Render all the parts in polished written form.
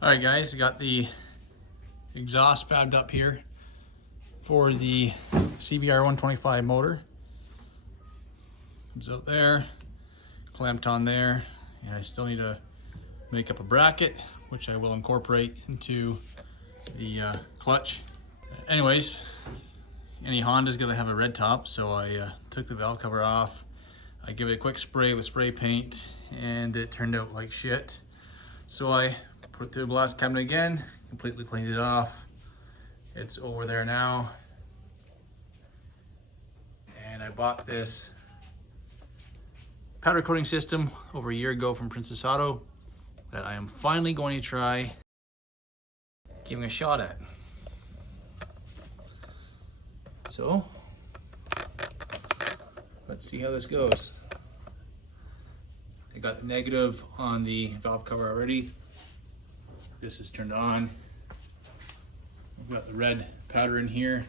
All right, guys, I got the exhaust fabbed up here for the CBR 125 motor. Comes out there, clamped on there, and I still need to make up a bracket, which I will incorporate into the clutch. Anyways, any Honda's gonna have a red top, so I took the valve cover off. I give it a quick spray with spray paint, and it turned out like shit. So I put it through the blast cabinet again, completely cleaned it off. It's over there now. And I bought this powder coating system over a year ago from Princess Auto that I am finally going to try giving a shot at. So, let's see how this goes. I got the negative on the valve cover already. This is turned on. We've got the red powder in here.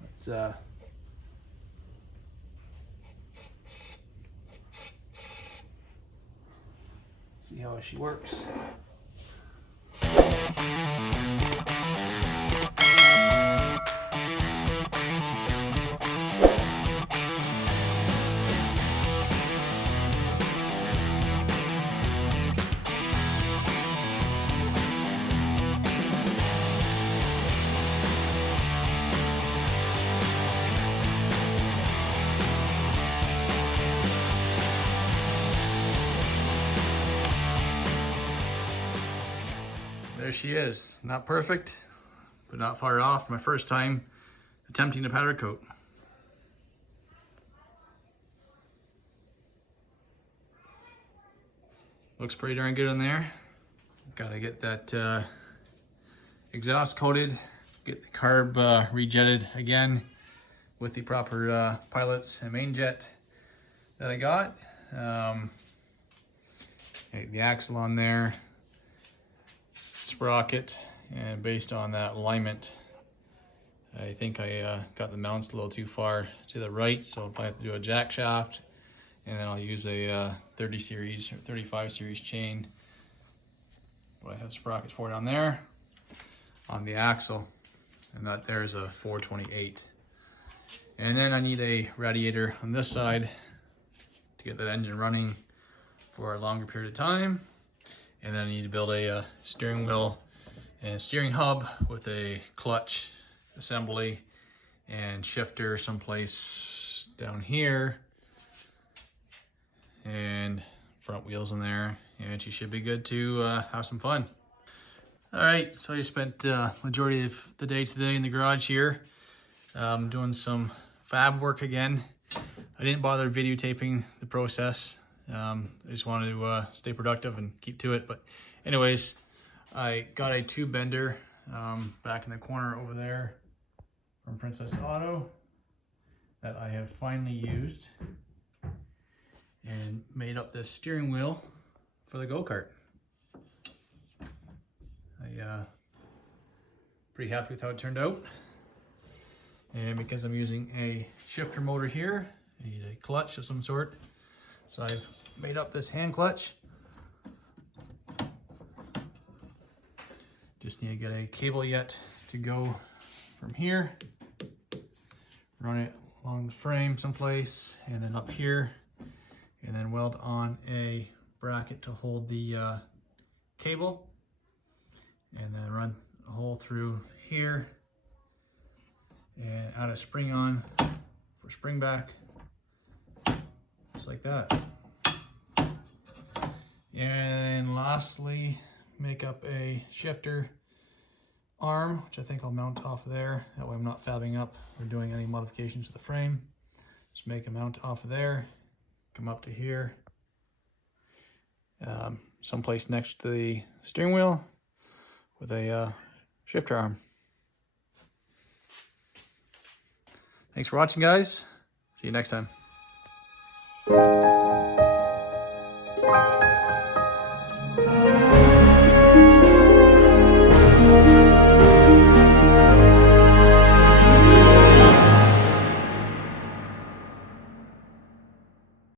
Let's see how she works. There she is. Not perfect, but not far off. My first time attempting a powder coat. Looks pretty darn good in there. Gotta get that exhaust coated, get the carb rejetted again with the proper pilots and main jet that I got. The axle on there, sprocket, and based on that alignment, I think I got the mounts a little too far to the right, so I'll probably have to do a jack shaft, and then I'll use a 30 series or 35 series chain. But I have sprockets for it on there, on the axle, and that there's a 428. And then I need a radiator on this side to get that engine running for a longer period of time. And then I need to build a steering wheel and steering hub with a clutch assembly and shifter someplace down here, and front wheels in there, and she should be good to have some fun. All right, so I spent majority of the day today in the garage here doing some fab work again. I didn't bother videotaping the process. I just wanted to stay productive and keep to it. But anyways, I got a tube bender back in the corner over there from Princess Auto that I have finally used and made up this steering wheel for the go-kart. I pretty happy with how it turned out. And because I'm using a shifter motor here, I need a clutch of some sort. So I've made up this hand clutch. Just need to get a cable yet to go from here, run it along the frame someplace, and then up here, and then weld on a bracket to hold the cable, and then run a hole through here, and add a spring on for spring back. Just like that. And lastly, make up a shifter arm, which I think I'll mount off of there. That way I'm not fabbing up or doing any modifications to the frame. Just make a mount off of there, come up to here, someplace next to the steering wheel with a shifter arm. Thanks for watching, guys. See you next time.